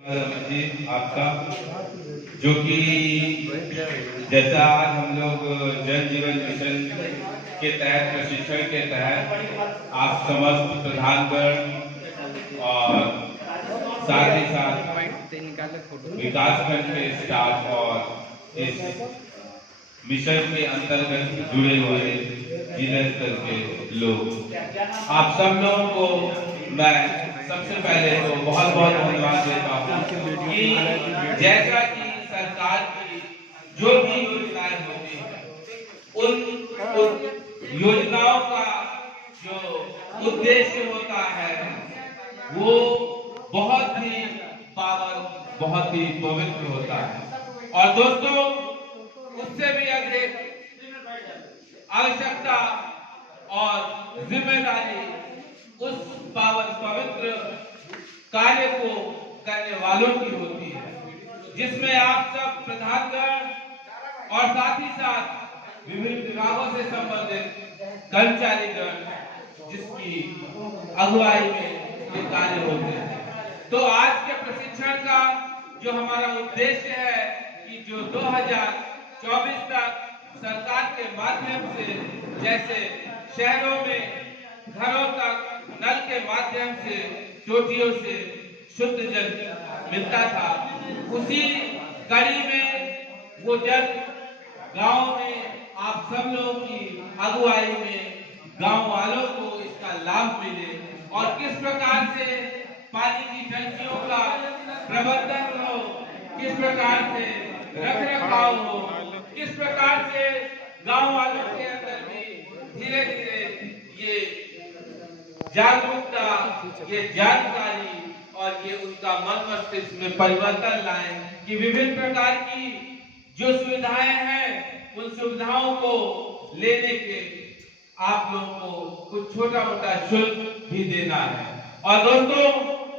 जी आपका जो कि जैसा आज हम लोग जल जीवन मिशन के तहत प्रशिक्षण के तहत आप समस्त प्रधानगण और साथ ही साथ विकासखंड के स्टाफ और इस मिशन के अंतर्गत जुड़े हुए जिला स्तर के लोग, आप सब लोगों को मैं सबसे पहले तो बहुत बहुत धन्यवाद देता हूँ कि जैसा कि सरकार की जो भी योजनाएं होती हैं उन योजनाओं का जो उद्देश्य होता है वो बहुत ही बहुत ही पवित्र होता है। और दोस्तों, उससे भी अधिक आवश्यकता और जिम्मेदारी उस पवित्र कार्य को करने वालों की होती है, जिसमें आप सब प्रधानगण और साथ ही साथ विभिन्न विभागों से संबंधित कर्मचारीगण जिसकी अगुवाई में ये कार्य होते हैं। तो आज के प्रशिक्षण का जो हमारा उद्देश्य है कि जो 2024 तक सरकार के माध्यम से जैसे शहरों में घरों तक नल के माध्यम से चोटियों से शुद्ध जल मिलता था, उसी कड़ी में वो जल गांव में आप सब लोगों की अगुवाई में गांव वालों को इसका लाभ मिले और किस प्रकार से पानी की टंकियों का प्रबंधन हो, किस प्रकार से रखरखाव हो, किस प्रकार से गांव वालों के अंदर भी धीरे धीरे ये जागरूकता, ये जानकारी और ये उनका मन मस्तिष्क में परिवर्तन लाए कि विभिन्न प्रकार की जो सुविधाएं हैं उन सुविधाओं को लेने के आप लोगों को कुछ छोटा मोटा शुल्क भी देना है। और दोस्तों,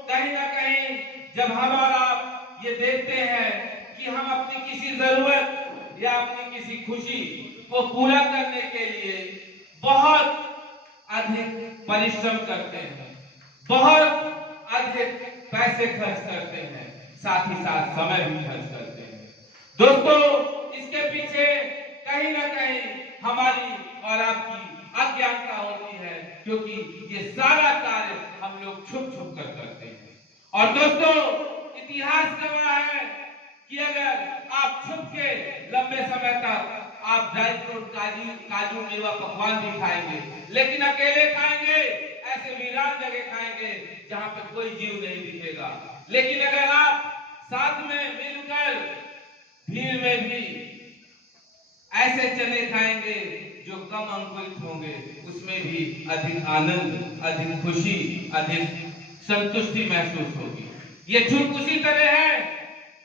कहीं ना कहीं जब हम और आप ये देखते हैं कि हम अपनी किसी जरूरत या अपनी किसी खुशी को पूरा करने के लिए बहुत अधिक परिश्रम करते हैं, बहुत अधिक पैसे खर्च करते हैं, साथ ही साथ समय भी खर्च करते हैं। दोस्तों, इसके पीछे कहीं ना कहीं हमारी और आपकी अज्ञानता होती है, क्योंकि ये सारा कार्य हम लोग छुप छुप कर करते हैं। और दोस्तों, इतिहास गवाह है कि अगर आप छुप के लंबे समय तक आप ड्राई फ्रूट, काजू मेवा पकवान भी खाएंगे, लेकिन अकेले खाएंगे, ऐसे वीरान जगह खाएंगे जहां पे कोई जीव नहीं दिखेगा। लेकिन अगर आप साथ में मिलकर भीड़ में भी ऐसे चने खाएंगे जो कम अंकुरित होंगे, उसमें भी अधिक आनंद, अधिक खुशी, अधिक संतुष्टि महसूस होगी। ये झूठ उसी तरह है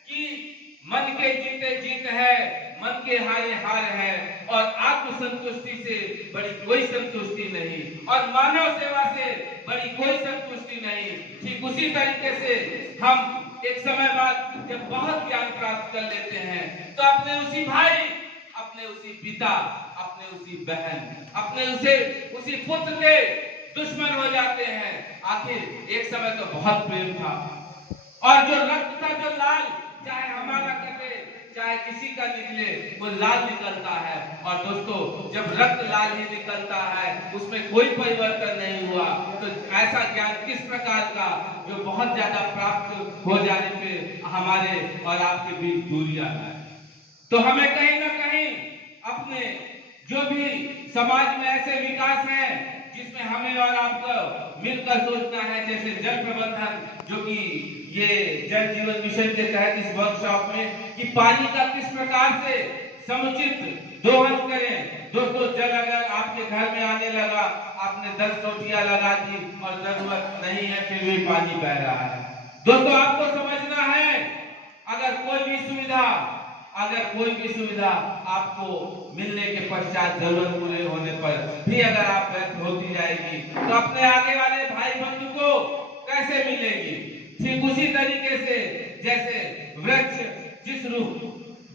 कि मन के जीते जीत है, मन के हारे हार है, और आत्मसंतुष्टि से बड़ी कोई संतुष्टि नहीं, और मानव सेवा से बड़ी कोई संतुष्टि नहीं। ठीक उसी तरीके से हम एक समय बाद जब बहुत ज्ञान प्राप्त कर लेते हैं तो अपने उसी भाई, अपने उसी पिता, अपने उसी बहन, अपने उसी पुत्र के दुश्मन हो जाते हैं। आखिर एक समय तो बहुत प्रेम था, और जो रक्त था, जो लाल, चाहे हमारा कटे चाहे किसी का निकले, वो लाल निकलता है। और दोस्तों, जब रक्त लाल ही निकलता है, उसमें कोई परिवर्तन नहीं हुआ, तो ऐसा ज्ञान किस प्रकार का जो बहुत ज्यादा प्राप्त हो जाने पे हमारे और आपके बीच दूरियां है। तो हमें कहीं ना कहीं अपने जो भी समाज में ऐसे विकास है जिसमें हमें और आपको मिलकर सोचना है, जैसे जल प्रबंधन, जो कि ये जल जीवन मिशन के तहत इस वर्कशॉप में कि पानी का किस प्रकार से समुचित दोहन करें। दोस्तों, जल अगर आपके घर में आने लगा, आपने 10 टोटियां लगा दी और जरूरत नहीं है, फिर भी पानी बह रहा है। दोस्तों, आपको समझना है, अगर कोई भी सुविधा आपको मिलने के पश्चात जरूरत पूरे होने पर भी अगर आप व्यर्थ होती जाएगी, तो अपने आगे वाले भाई बंधु को कैसे मिलेगी। ठीक उसी तरीके से जैसे वृक्ष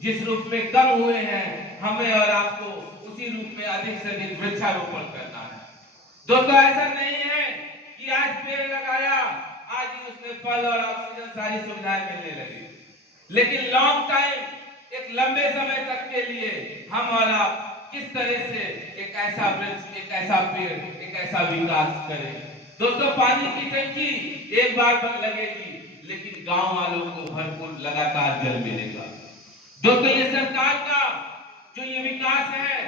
जिस रूप में कम हुए हैं, हमें और आपको उसी रूप में अधिक से अधिक वृक्षारोपण करना है। दोस्तों, ऐसा नहीं है कि आज पेड़ लगाया, आज ही उसमें फल और ऑक्सीजन सारी सुविधाएं मिलने लगी। लेकिन लॉन्ग टाइम, एक लंबे समय तक के लिए हम और आप किस तरह से एक ऐसा वृक्ष, एक ऐसा पेड़, एक ऐसा विकास करें। दोस्तों, पानी की टंकी एक बार लगेगी, लेकिन गांव वालों को भरपूर लगातार जल मिलेगा। दोस्तों, ये सरकार का जो ये विकास है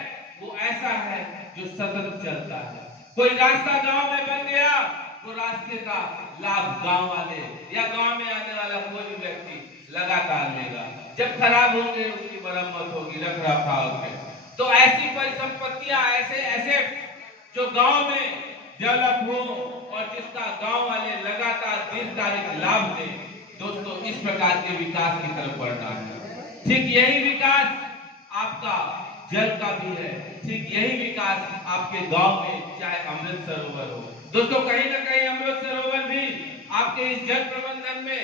वो ऐसा है जो सतत चलता है। कोई रास्ता गांव में बन गया, वो रास्ते का लाभ गांव वाले या गांव में आने वाला कोई भी व्यक्ति लगातार लेगा। जब खराब होंगे उसकी मरम्मत होगी, रख रखाव होगी। तो ऐसी परिसंपत्तियां, ऐसे ऐसे जो गांव में डेवलप हो और जिसका गांव वाले लगातार दीर्घकालिक लाभ दें, दोस्तों इस प्रकार के विकास की तरफ बढ़ना है। ठीक यही विकास आपका जल का भी है, ठीक यही विकास आपके गांव में चाहे अमृत सरोवर हो। दोस्तों, कहीं ना कहीं अमृत सरोवर भी आपके इस जल प्रबंधन में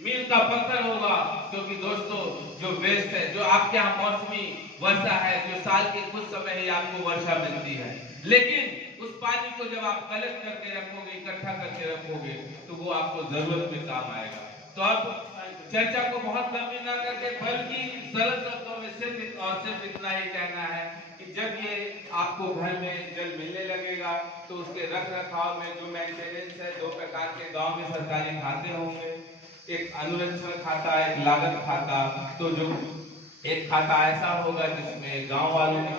मील का पत्थर होगा, क्योंकि दोस्तों जो वेस्ट है, जो आपके यहाँ मौसमी वर्षा है, जो साल के कुछ समय ही आपको वर्षा मिलती है, लेकिन उस पानी को जब आप कलेक्ट करके रखोगे, इकट्ठा करके रखोगे, तो वो आपको जरूरत में काम आएगा। तो अब चर्चा को बहुत लंबी ना करके, बल्कि सरल शब्दों में सिर्फ इतना ही कहना है कि जब ये आपको घर में जल मिलने लगेगा तो उसके रख रखाव में जो मेंटेनेंस है, दो प्रकार के गांव में सरकारी खाते होंगे, एक अनुरक्षण खाता, एक लागत खाता। तो जो एक खाता ऐसा होगा जिसमें गांव वालों की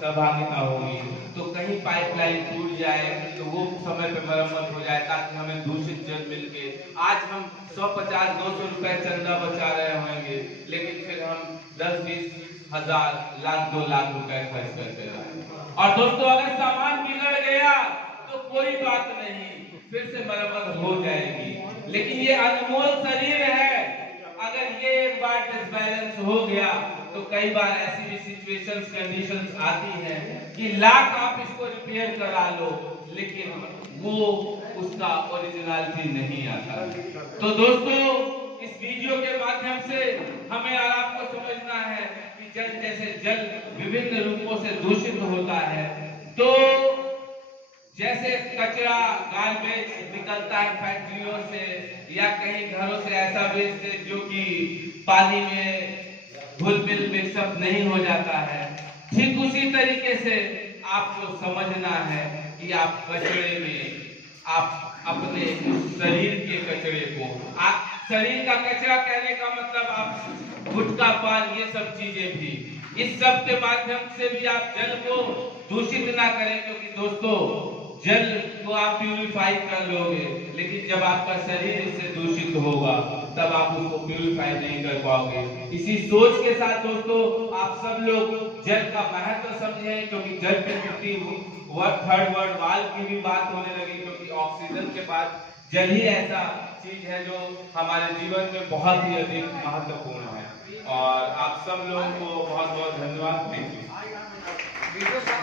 सहभागिता होगी, तो कहीं पाइपलाइन टूट जाए तो वो समय पे मरम्मत हो जाए, ताकि हमें दूषित जल मिलके आज हम 150-200 रुपए चंदा बचा रहे होंगे, लेकिन फिर हम 10-20 हजार, लाख 2 लाख रुपए खर्च करते रहे। और दोस्तों, अगर सामान बिगड़ गया तो कोई बात नहीं, फिर से मरम्मत हो जाएगी। लेकिन ये अनमोल शरीर है, अगर ये एक बार डिसबैलेंस हो गया तो कई बार ऐसी भी सिचुएशंस, कंडीशंस आती हैं कि लाख आप इसको रिपेयर करा लो, लेकिन वो उसका ओरिजिनलिटी नहीं आता। तो दोस्तों, इस वीडियो के माध्यम से हमें और आपको समझना है कि जल जैसे जल विभिन्न रूपों से दूषित होता है, तो जैसे कचरा, गार्बेज निकलता है फैक्ट्रियों से या कहीं घरों से ऐसा वेस्ट जो कि पानी में घुल मिल मिक्सअप नहीं हो जाता है, ठीक उसी तरीके से आपको समझना है कि आप कचरे में, आप अपने शरीर के कचरे को, आप शरीर का कचरा कहने का मतलब आप गुटखा, पान, ये सब चीजें भी, इस सब के माध्यम से भी आप जल को दूषित ना करें। क्योंकि दोस्तों, जल को आप प्यूरिफाई कर लोगे, लेकिन जब आपका शरीर इससे दूषित होगा तब आप उसको प्यूरिफाई नहीं कर पाओगे। इसी सोच के साथ दोस्तों, आप सब लोग जल का महत्व समझें, क्योंकि जल की छुट्टी थर्ड वर्ल्ड वार की भी बात होने लगी, क्योंकि ऑक्सीजन के बाद जल ही ऐसा चीज है जो हमारे जीवन में बहुत ही अधिक महत्वपूर्ण है। और आप सब लोगों को बहुत बहुत धन्यवाद। Thank you.